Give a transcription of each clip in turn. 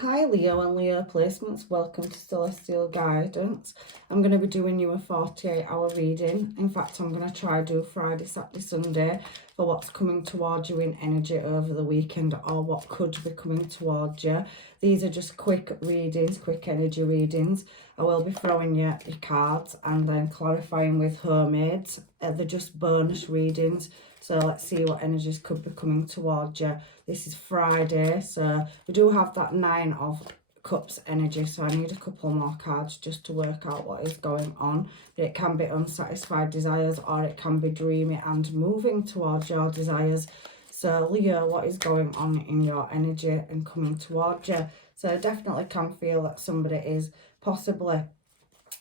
Hi Leo and Leo placements, welcome to Celestial Guidance. I'm going to be doing you a 48-hour reading. In fact, I'm going to try do Friday, Saturday, Sunday for what's coming towards you in energy over the weekend or what could be coming towards you. These are just quick readings, quick energy readings. I will be throwing you your cards and then clarifying with mermaids. They're just bonus readings. So let's see what energies could be coming towards you. This is Friday, so we do have that 9 of Cups energy, so I need a couple more cards just to work out what is going on. But it can be unsatisfied desires or it can be dreamy and moving towards your desires. So Leo, what is going on in your energy and coming towards you? So I definitely can feel that somebody is possibly,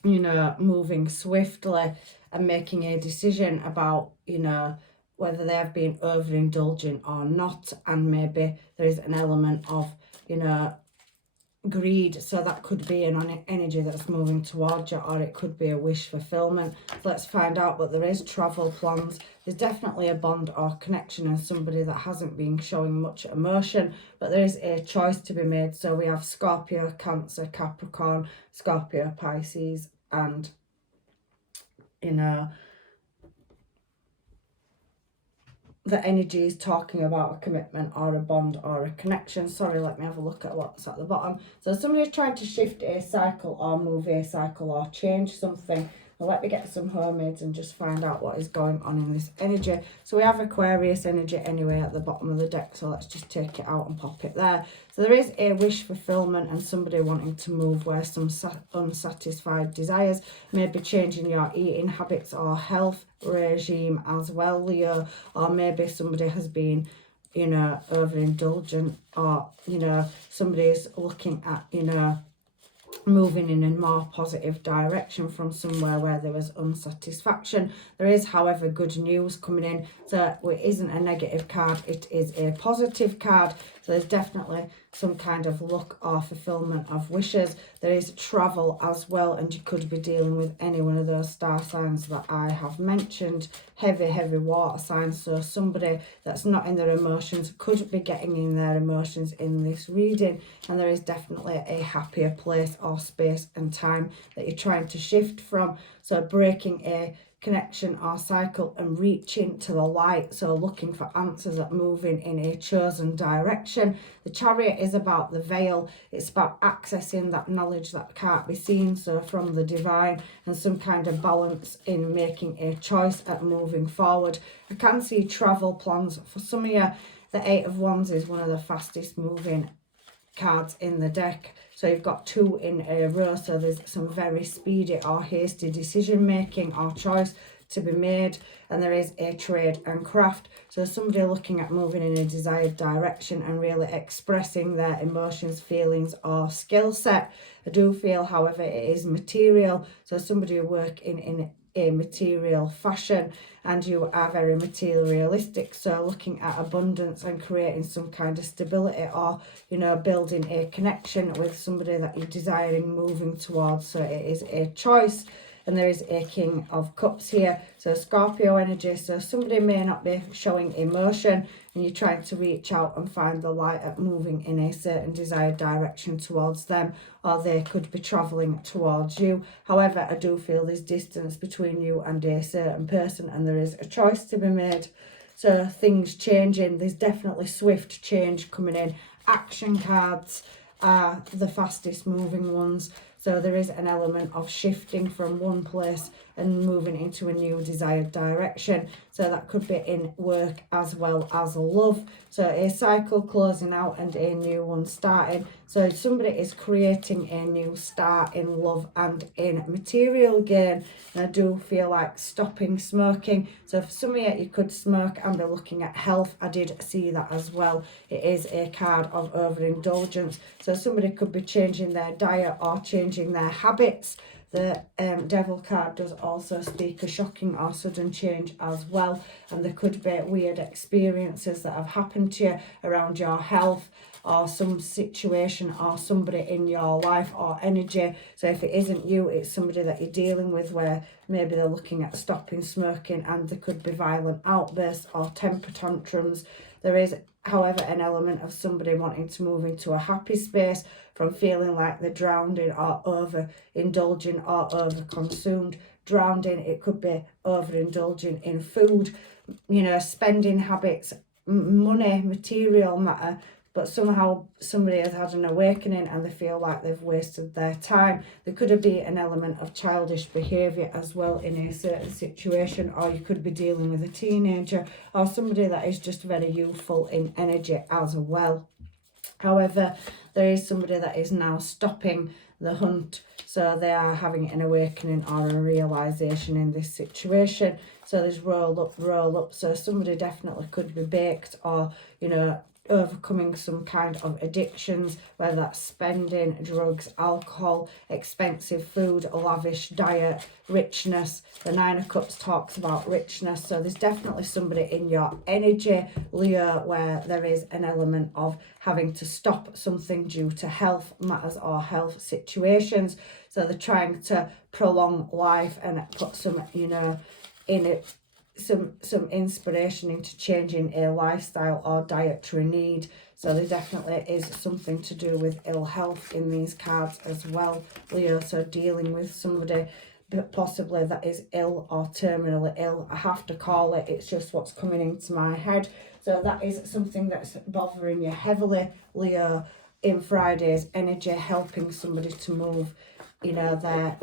moving swiftly and making a decision about, whether they have been overindulgent or not, and maybe there is an element of, greed. So that could be an energy that's moving towards you, or it could be a wish fulfillment. So let's find out. But there is travel plans. There's definitely a bond or connection and somebody that hasn't been showing much emotion, but there is a choice to be made. So we have Scorpio, Cancer, Capricorn, Scorpio, Pisces, and the energy is talking about a commitment or a bond or a connection. Sorry, let me have a look at what's at the bottom. So somebody's trying to shift a cycle or move a cycle or change something. Well, let me get some mermaids and just find out what is going on in this energy. So we have Aquarius energy anyway at the bottom of the deck. So let's just take it out and pop it there. So there is a wish fulfillment and somebody wanting to move where some unsatisfied desires, maybe changing your eating habits or health regime as well, Leo. Or maybe somebody has been, overindulgent, or, somebody's looking at, moving in a more positive direction from somewhere where there was unsatisfaction. There is, however, good news coming in. So it isn't a negative card, it is a positive card. So there's definitely some kind of luck or fulfillment of wishes. There is travel as well, and you could be dealing with any one of those star signs that I have mentioned. Heavy water signs. So somebody that's not in their emotions could be getting in their emotions in this reading. And there is definitely a happier place or space and time that you're trying to shift from. So breaking a connection or cycle and reaching to the light. So looking for answers at moving in a chosen direction. The Chariot is about the veil. It's about accessing that knowledge that can't be seen, so from the divine, and some kind of balance in making a choice at moving forward. I can see travel plans for some of you. The 8 of Wands is one of the fastest moving cards in the deck. So you've got 2 in a row, so there's some very speedy or hasty decision making or choice to be made. And there is a trade and craft, so somebody looking at moving in a desired direction and really expressing their emotions, feelings or skill set. I do feel, however, it is material, so somebody working in a material fashion, and you are very materialistic, so looking at abundance and creating some kind of stability, or building a connection with somebody that you're desiring moving towards. So it is a choice. And there is a King of Cups here, so Scorpio energy. So somebody may not be showing emotion and you're trying to reach out and find the light at moving in a certain desired direction towards them, or they could be travelling towards you. However, I do feel there's distance between you and a certain person, and there is a choice to be made. So things changing, there's definitely swift change coming in. Action cards are the fastest moving ones. So there is an element of shifting from one place and moving into a new desired direction. So that could be in work as well as love. So a cycle closing out and a new one starting. So somebody is creating a new start in love and in material gain. And I do feel like stopping smoking. So for some of you could smoke and be looking at health. I did see that as well. It is a card of overindulgence. So somebody could be changing their diet or changing their habits. The Devil card does also speak a shocking or sudden change as well, and there could be weird experiences that have happened to you around your health or some situation or somebody in your life or energy. So if it isn't you, it's somebody that you're dealing with, where maybe they're looking at stopping smoking, and there could be violent outbursts or temper tantrums There is, however, an element of somebody wanting to move into a happy space from feeling like they're drowning or overindulging or overconsumed. Drowning, it could be overindulging in food, you know, spending habits, money, material matter, but somehow somebody has had an awakening and they feel like they've wasted their time. There could be an element of childish behaviour as well in a certain situation, or you could be dealing with a teenager or somebody that is just very youthful in energy as well. However, there is somebody that is now stopping the hunt, so they are having an awakening or a realisation in this situation. So there's roll up, so somebody definitely could be baked or, you know, overcoming some kind of addictions, whether that's spending, drugs, alcohol, expensive food, a lavish diet, richness. The Nine of Cups talks about richness, so there's definitely somebody in your energy, Leo, where there is an element of having to stop something due to health matters or health situations. So they're trying to prolong life and put some, you know, in it, some inspiration into changing a lifestyle or dietary need. So there definitely is something to do with ill health in these cards as well, Leo. So dealing with somebody possibly that is ill or terminally ill. I have to call it, it's just what's coming into my head. So that is something that's bothering you heavily, Leo, in Friday's energy, helping somebody to move, you know, their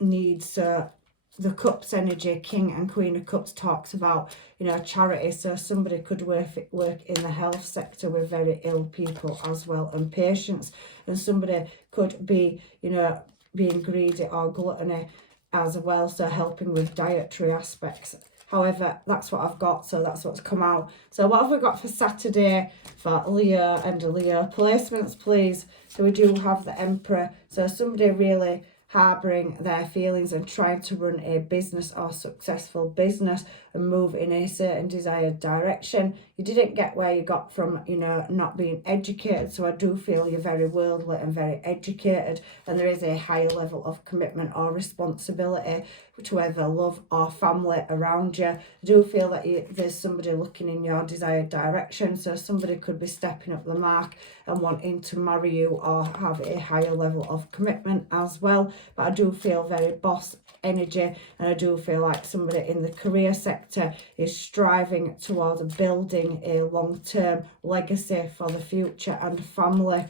needs. So the Cups energy, King and Queen of Cups, talks about, you know, charity. So somebody could work in the health sector with very ill people as well, and patients. And somebody could be, you know, being greedy or gluttony as well, so helping with dietary aspects. However, that's what I've got, so that's what's come out. So what have we got for Saturday for Leo and Leo placements, please? So we do have the Emperor, so somebody really harbouring their feelings and trying to run a business or successful business and move in a certain desired direction. You didn't get where you got from, you know, not being educated. So I do feel you're very worldly and very educated, and there is a higher level of commitment or responsibility to either love or family around you. I do feel that there's somebody looking in your desired direction. So somebody could be stepping up the mark and wanting to marry you or have a higher level of commitment as well. But I do feel very boss energy, and I do feel like somebody in the career sector is striving towards building a long-term legacy for the future and family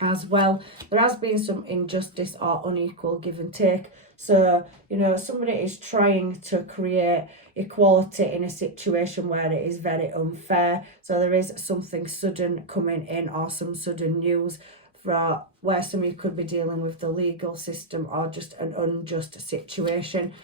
as well. There has been some injustice or unequal give and take. So, you know, somebody is trying to create equality in a situation where it is very unfair. So there is something sudden coming in or some sudden news for where somebody could be dealing with the legal system or just an unjust situation,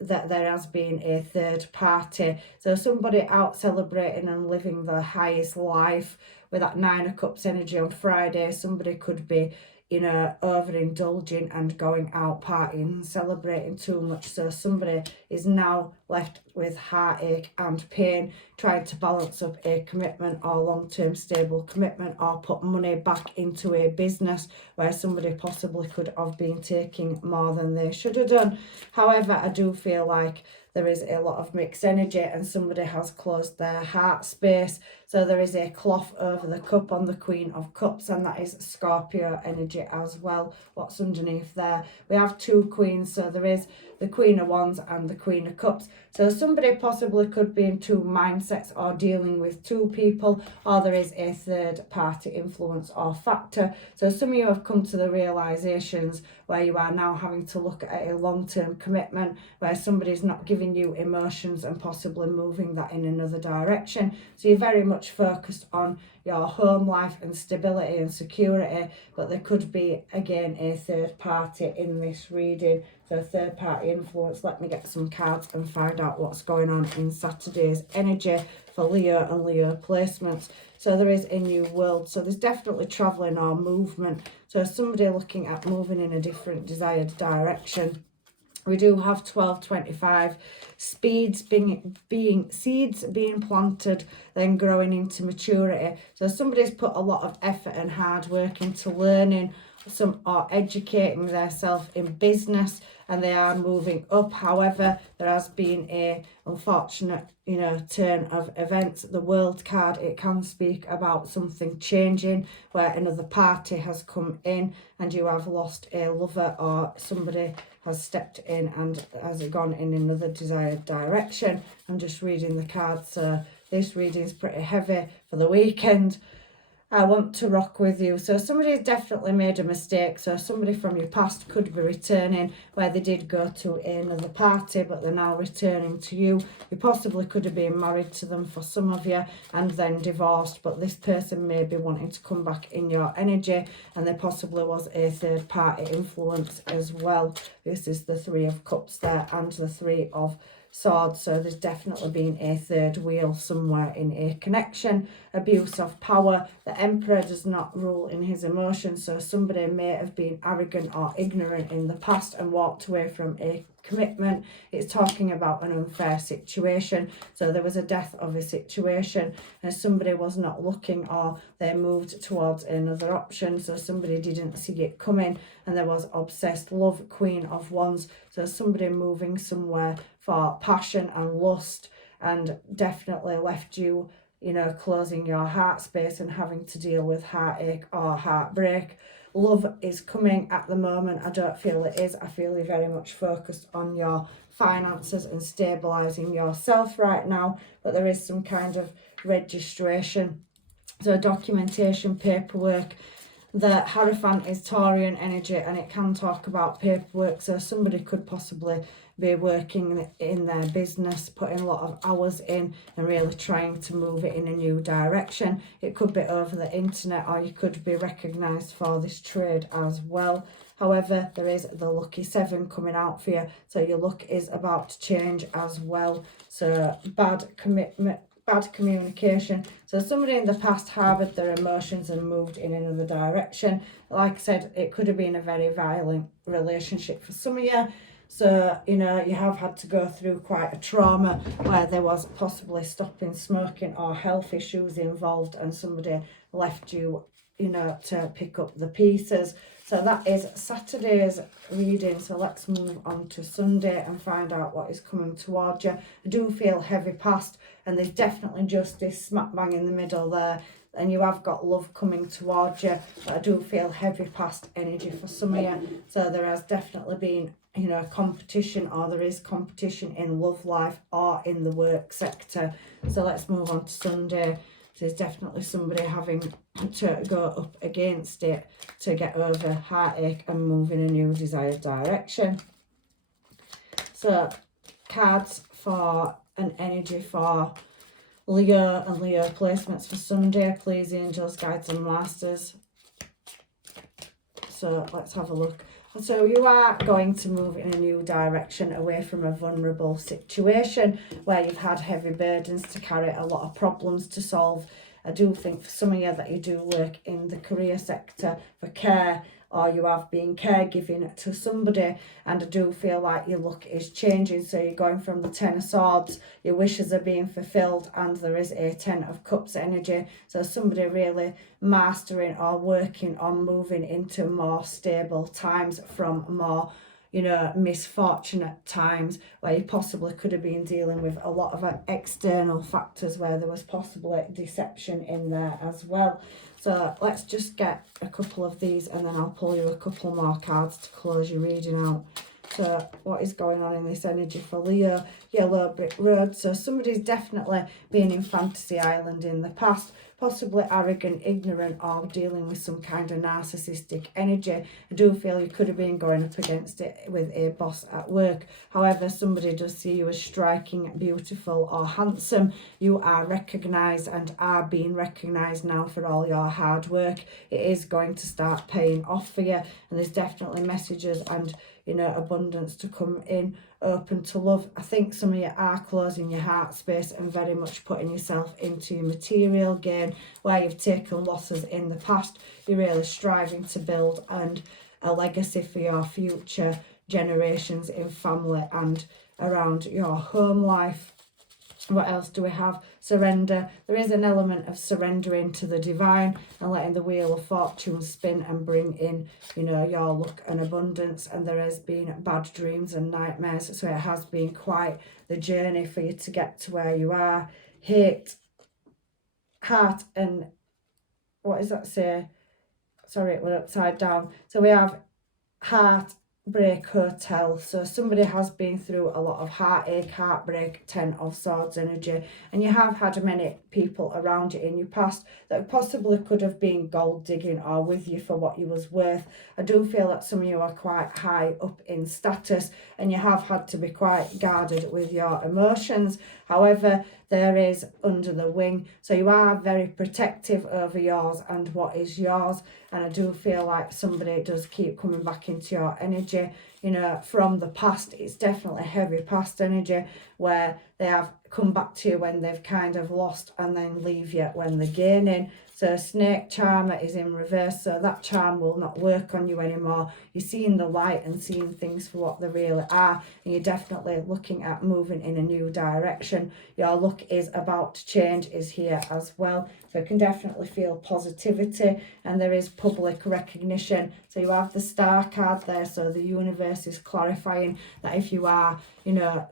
that there has been a third party. So somebody out celebrating and living the highest life with that Nine of Cups energy on Friday. Somebody could be, you know, overindulging and going out partying, celebrating too much. So somebody is now left with heartache and pain, trying to balance up a commitment or long-term stable commitment, or put money back into a business where somebody possibly could have been taking more than they should have done. However, I do feel like there is a lot of mixed energy and somebody has closed their heart space. So there is a cloth over the cup on the Queen of Cups, and that is Scorpio energy as well. What's underneath there? We have two queens, so there is the Queen of Wands and the Queen of Cups. So somebody possibly could be in two mindsets or dealing with two people, or there is a third party influence or factor. So some of you have come to the realizations where you are now having to look at a long-term commitment where somebody's not giving you emotions and possibly moving that in another direction. So you're very much focused on your home life and stability and security, but there could be again a third party in this reading. So third party influence. Let me get some cards and find out what's going on in Saturday's energy for Leo and Leo placements. So there is a new world. So there's definitely travelling or movement. So somebody looking at moving in a different desired direction. We do have 1225 seeds being planted, then growing into maturity. So somebody's put a lot of effort and hard work into learning some are educating themselves in business and they are moving up. However, there has been a unfortunate, turn of events. The World card, it can speak about something changing where another party has come in and you have lost a lover, or somebody has stepped in and has gone in another desired direction. I'm just reading the cards, so this reading is pretty heavy for the weekend. I want to rock with you. So somebody's definitely made a mistake. So somebody from your past could be returning where they did go to another party, but they're now returning to you. You possibly could have been married to them for some of you and then divorced, but this person may be wanting to come back in your energy, and there possibly was a third party influence as well. This is the Three of Cups there and the Three of Swords, so there's definitely been a third wheel somewhere in a connection. Abuse of power. The Emperor does not rule in his emotions, so somebody may have been arrogant or ignorant in the past and walked away from a commitment. It's talking about an unfair situation, so there was a death of a situation and somebody was not looking, or they moved towards another option, so somebody didn't see it coming, and there was obsessed love. Queen of Wands, so somebody moving somewhere for passion and lust, and definitely left you, closing your heart space and having to deal with heartache or heartbreak. Love is coming at the moment. I don't feel it is. I feel you're very much focused on your finances and stabilising yourself right now, but there is some kind of registration, so documentation, paperwork. The Hierophant is Taurian energy and it can talk about paperwork, so somebody could possibly be working in their business, putting a lot of hours in and really trying to move it in a new direction. It could be over the internet, or you could be recognised for this trade as well. However, there is the lucky 7 coming out for you, so your luck is about to change as well. So bad commitment, bad communication. So somebody in the past harboured their emotions and moved in another direction. Like I said, it could have been a very violent relationship for some of you. So, you have had to go through quite a trauma where there was possibly stopping smoking or health issues involved, and somebody left you, to pick up the pieces. So that is Saturday's reading. So let's move on to Sunday and find out what is coming towards you. I do feel heavy past, and there's definitely justice smack bang in the middle there. And you have got love coming towards you, but I do feel heavy past energy for some of you. So there has definitely been, competition, or there is competition in love life or in the work sector. So let's move on to Sunday. There's definitely somebody having to go up against it to get over heartache and move in a new desired direction. So cards for an energy for Leo and Leo placements for Sunday, please, angels, guides and masters. So let's have a look. So you are going to move in a new direction, away from a vulnerable situation where you've had heavy burdens to carry, a lot of problems to solve. I do think for some of you that you do work in the career sector for care, or you have been caregiving to somebody, and I do feel like your luck is changing. So you're going from the 10 of Swords, your wishes are being fulfilled, and there is a 10 of Cups energy. So somebody really mastering or working on moving into more stable times from more, misfortunate times where you possibly could have been dealing with a lot of external factors where there was possibly deception in there as well. So let's just get a couple of these and then I'll pull you a couple more cards to close your reading out. So what is going on in this energy for Leo? Yellow brick road. So somebody's definitely been in Fantasy Island in the past, possibly arrogant, ignorant, or dealing with some kind of narcissistic energy. I do feel you could have been going up against it with a boss at work. However, somebody does see you as striking, beautiful, or handsome. You are recognised and are being recognised now for all your hard work. It is going to start paying off for you, and there's definitely messages and abundance to come in, open to love. I think some of you are closing your heart space and very much putting yourself into your material gain where you've taken losses in the past. You're really striving to build and a legacy for your future generations in family and around your home life. What else do we have? Surrender. There is an element of surrendering to the divine and letting the wheel of fortune spin and bring in, you know, your luck and abundance. And there has been bad dreams and nightmares. So it has been quite the journey for you to get to where you are. Hate, heart, and what does that say? Sorry, it went upside down. So we have heartbreak hotel. So somebody has been through a lot of heartache, heartbreak, 10 of swords energy, and you have had many people around you in your past that possibly could have been gold digging or with you for what you was worth. I do feel that some of you are quite high up in status and you have had to be quite guarded with your emotions. However, there is under the wing, so you are very protective over yours and what is yours. And I do feel like somebody does keep coming back into your energy, you know, from the past. It's definitely heavy past energy where they have come back to you when they've kind of lost and then leave you when they're gaining. So snake charmer is in reverse, so that charm will not work on you anymore. You're seeing the light and seeing things for what they really are, and you're definitely looking at moving in a new direction. Your luck is about to change, is here as well. So you can definitely feel positivity, and there is public recognition. So you have the star card there, so the universe is clarifying that if you are, you know,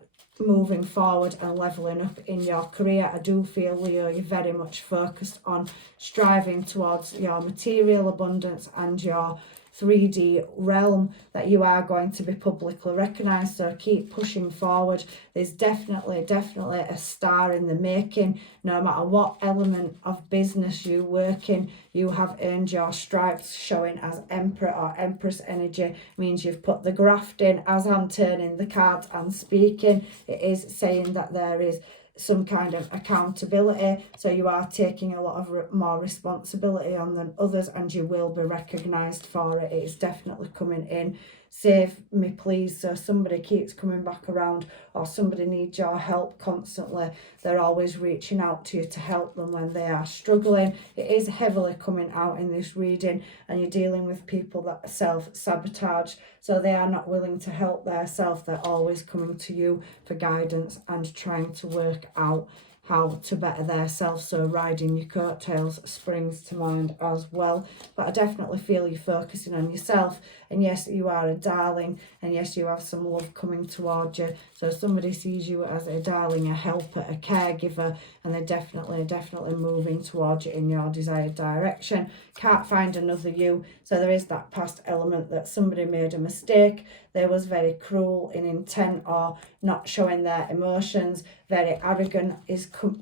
moving forward and leveling up in your career, I do feel, Leo, you're very much focused on striving towards your material abundance and your 3D realm, that you are going to be publicly recognised. So keep pushing forward. There's definitely a star in the making. No matter what element of business you work in, you have earned your stripes. Showing as Emperor or Empress energy means you've put the graft in. As I'm turning the cards and speaking, it is saying that there is some kind of accountability, so you are taking a lot of more responsibility on than others, and you will be recognised for it. It's definitely coming in. Save me please. So somebody keeps coming back around, or somebody needs your help constantly. They're always reaching out to you to help them when they are struggling. It is heavily coming out in this reading, and you're dealing with people that self-sabotage, so they are not willing to help themselves. They're always coming to you for guidance and trying to work out how to better their self. So riding your coattails springs to mind as well. But I definitely feel you focusing on yourself, and yes, you are a darling, and yes, you have some love coming towards you. So somebody sees you as a darling, a helper, a caregiver, and they're definitely moving towards you in your desired direction. Can't find another you. So there is that past element that somebody made a mistake. They was very cruel in intent or not showing their emotions. Very arrogant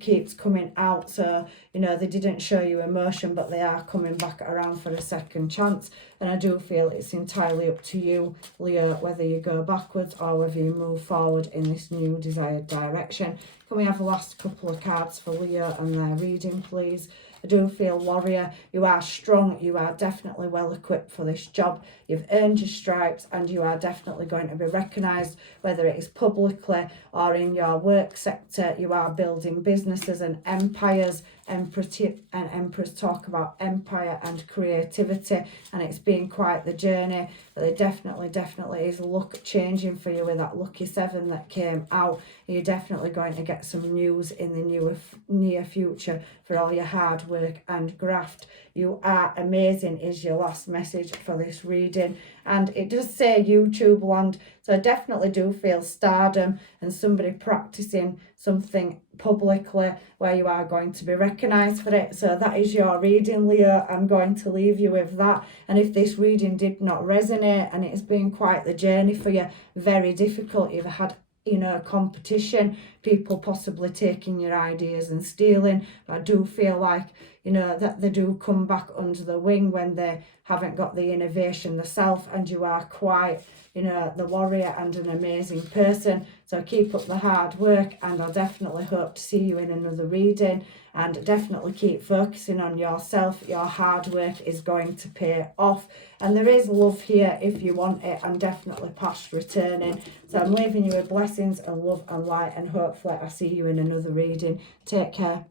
keeps coming out. So, you know, they didn't show you emotion, but they are coming back around for a second chance. And I do feel it's entirely up to you, Leo, whether you go backwards or whether you move forward in this new desired direction. Can we have the last couple of cards for Leo and their reading, please? I do feel warrior. You are strong. You are definitely well equipped for this job. You've earned your stripes, and you are definitely going to be recognised, whether it is publicly or in your work sector. You are building businesses and empires. Emperors talk about empire and creativity, and it's been quite the journey. But there definitely is luck changing for you with that lucky 7 that came out. You're definitely going to get some news in the near future for all your hard work and graft. You are amazing is your last message for this reading, and it does say YouTube land, so I definitely do feel stardom and somebody practicing something publicly where you are going to be recognised for it. So that is your reading, Leo. I'm going to leave you with that. And if this reading did not resonate, and it's been quite the journey for you, very difficult, you've had, you know, competition, people possibly taking your ideas and stealing. But I do feel like, you know, that they do come back under the wing when they haven't got the innovation themselves, and you are quite, you know, the warrior and an amazing person. So keep up the hard work, and I'll definitely hope to see you in another reading. And definitely keep focusing on yourself. Your hard work is going to pay off, and there is love here if you want it, and definitely past returning. So I'm leaving you with blessings and love and light, and hopefully I see you in another reading. Take care.